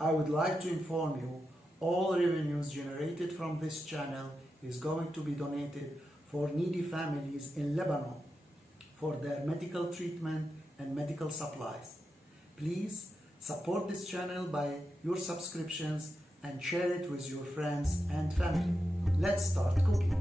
I would like to inform you all revenues generated from this channel is going to be donated for needy families in Lebanon for their medical treatment and medical supplies. Please support this channel by your subscriptions and share it with your friends and family. Let's start cooking.